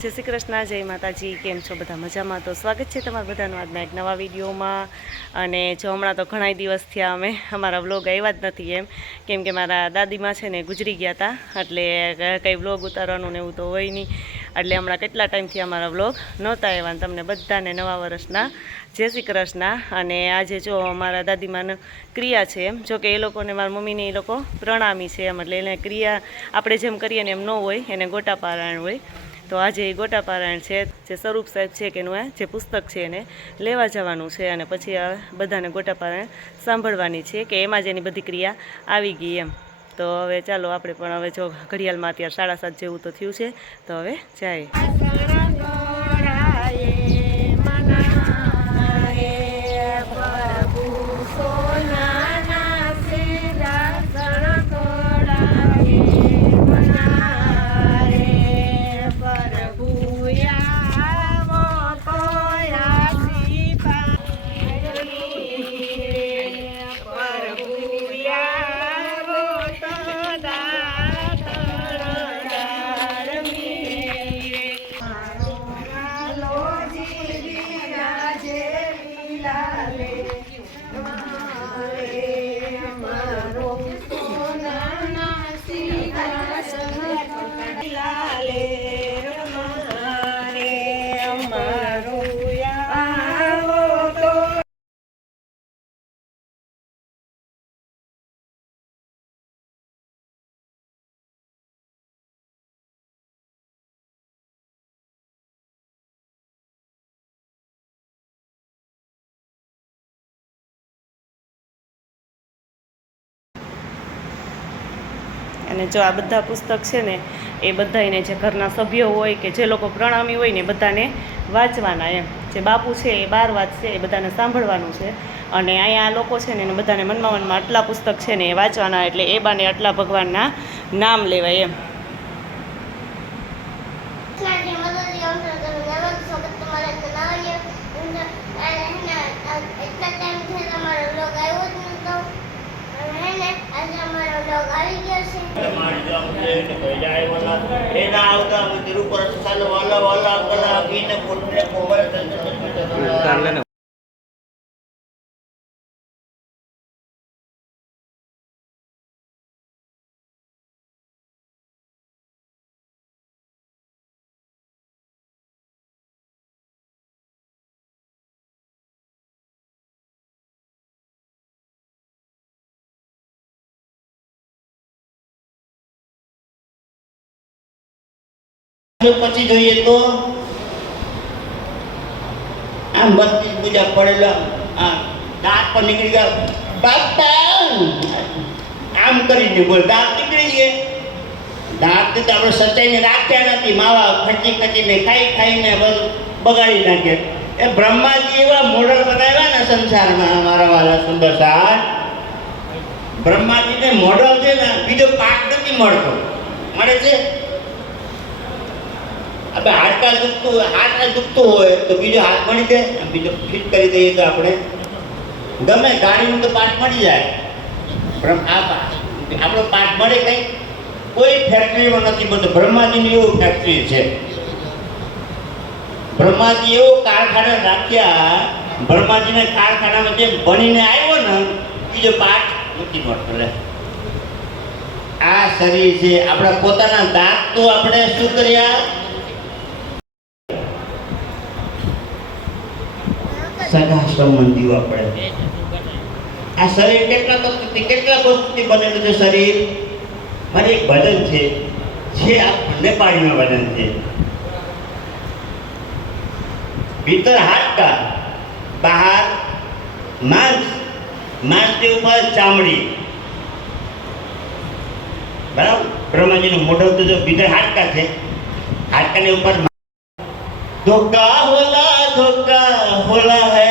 જય શ્રી કૃષ્ણ, જય માતાજી. કેમ છો બધા? મજામાં? તો સ્વાગત છે તમારા બધાનું આજના એક નવા વિડીયોમાં. અને જો હમણાં તો ઘણા દિવસ થયા અમારા વ્લોગ આવ્યા જ નથી કેમ કે મારા દાદીમાં છે ને ગુજરી ગયા હતા, એટલે કંઈ વ્લોગ ઉતારવાનું ને એવું તો હોય નહીં. એટલે હમણાં કેટલા ટાઈમથી અમારા વ્લોગ નહોતા આવ્યા. તમને બધાને નવા વર્ષના જય શ્રી કૃષ્ણ. અને આજે જો અમારા દાદીમાને ક્રિયા છે જોકે એ લોકોને મારા મમ્મીને એ લોકો પ્રણામી છે એટલે એને ક્રિયા આપણે જેમ કરીએ ને એમ ન હોય, એને ગોટા પારાયણ હોય. તો આજે ગોટા પારાયણ છે, જે સ્વરૂપ સાહેબ છે કે એનું જે પુસ્તક છે એને લેવા જવાનું છે અને પછી બધાને ગોટા પારાયણ સાંભળવાની છે કે એમાં જ એની બધી ક્રિયા આવી ગઈ તો હવે ચાલો આપણે પણ હવે જો ઘડિયાળમાં અત્યારે 7:30 જેવું તો થયું છે, તો હવે જાય. અને જો આ બધા પુસ્તક છે ને એ બધાને જે ઘરના સભ્યો હોય કે જે લોકો પ્રણામી હોય ને બધાને વાંચવાના જે બાપુ છે એ 12 વાંચશે, એ બધાને સાંભળવાનું છે. અને અહીંયા આ લોકો છે ને એને બધાને મનમાં આટલા પુસ્તક છે ને એ વાંચવાના, એટલે એ બાને આટલા ભગવાનના નામ લેવાય પછી જોઈએ તો આમ બધી પૂજા પડેલા દાંત પર નીકળી ગયા બાપા આમ કરીને બોલ દાંત નીકળી ગયા. દાંત તો આપણે સચાઈને રાખ્યા નથી, માવા ખચી ખચીને ખાઈને બગાડી નાખે. એ બ્રહ્માજી એવા મોડલ બનાવ્યા ને સંસારમાં મારા વાલા સુંદર સાહેબ. બ્રહ્માજીને મોડલ છે ને બીજો પાઠ નથી મળતો, મળે છે આપણે હાડકા દુખતું હોય તો બીજો હાથ મળી જાય, બીજો ફિટ કરી દઈએ તો આપણે ગમે ગાડીનું તો પાર્ટ મળી જાય. આપણો પાર્ટ મળે કંઈ કોઈ ફેક્ટરીમાં નથી બનતો. બ્રહ્માજીની એવું ફેક્ટરી છે, બ્રહ્માજી એવો કારખાના રાખ્યા. બ્રહ્માજીના કારખાનામાં જે બનીને આવ્યો ને બીજો પાર્ટ નથી મળતો. આ શરીર છે આપણા પોતાના દાંત તો આપણે શું કર્યા, સગા સંબંધીઓ આપણે. આ શરીર કેટલા તત્વથી કેટલા વસ્તુથી બનેલું છે શરીર. મારે એક ભજન છે જે આ નેપાળીમાં ભજન છે. ભીતર હાડકા, બહાર માંસ, માંસની ઉપર ચામડી. બરાબર. બ્રહ્માજીનું મોઢું તો જો ભીતર હાડકા છે, હાડકાની ઉપર ધોકા હોલા હે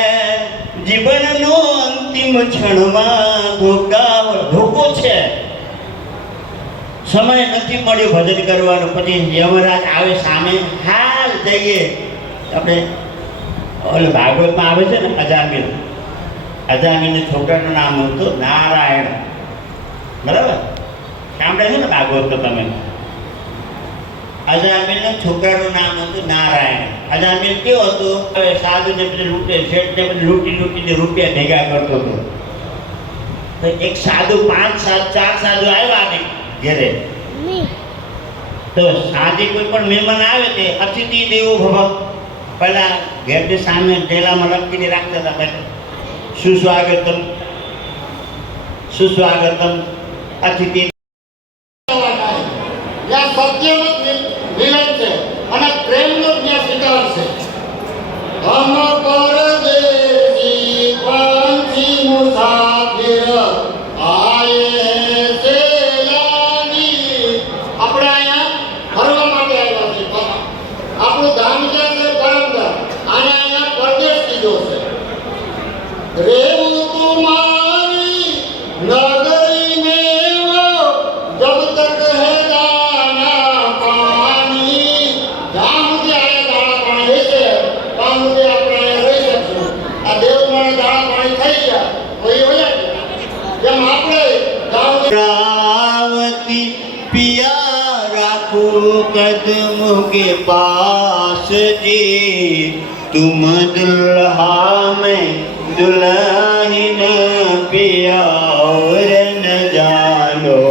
જીવનનો અંતિમ ક્ષણમાં ધોકો છે. સમય નથી મળ્યો ભજન કરવાનો, પછી યમરાજ આવે સામે, હાલ જઈએ. આપણે ઓલે ભાગવતમાં આવે છે ને અજામિલ છોકરાનું નામ હતું નારાયણ. બરાબર, સાંભળે છે ને ભાગવત તો તમે? અજામિલના છોકરાનું નામ હતું નારાયણ. અજામિલ કેવો હતો? હવે સાધુને બધે લૂંટે, શેઠને બધે લૂંટીને રૂપિયા ભેગા કરતો હતો. તો એક સાધુ 4 સાધુ આવ્યા ને ઘરે. તો સાંજે કોઈ પણ મહેમાન આવે તે અતિથિ દેવો ભવ. પહેલા ઘરની સામે ઢેલામાં લખીને રાખતા હતા બેટા, સુસ્વાગતમ સુસ્વાગતમ અતિથિ. જ્યાં સત્યનું મિલન છે અને પ્રેમનું જ્યાં શિકાર છે. હમ પરદેશી પંછી મુસાફિર આયે સેલાની. આપણે અહીંયા ફરવા માટે આવ્યા છીએ. આપણું ધામ ક્યાં છે? પરમધામ. આને અહીંયા પરદેશ કીધો છે. રેવું તુમારી નગરી મેં વો જબ તક હે દાના પાણી. જ્યાં સુધી આયા દાણા પાણી રહેશે ત્યાં સુધી આપણે રહી શકશું. આ દેવ મને દાણા પાણી થઈ ગયા વહી હોય જેમ આપણે रावती पिया राखो कदम के पास जी, तुम दुल्हा में दुल्हन पिया और न जानो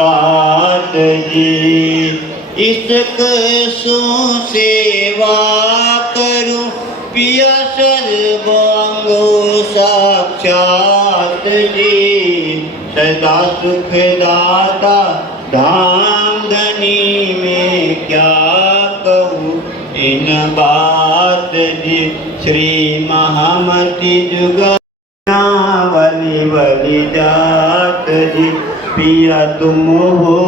बात जी. इश्क सो सेवा करूं पिया सर्वांगो साक्षात जी. सदा सुख दाता धाम धनी में क्या कहूँ इन बात जी. श्री महामती जुगना वली वली जात जी. पिया तुम हो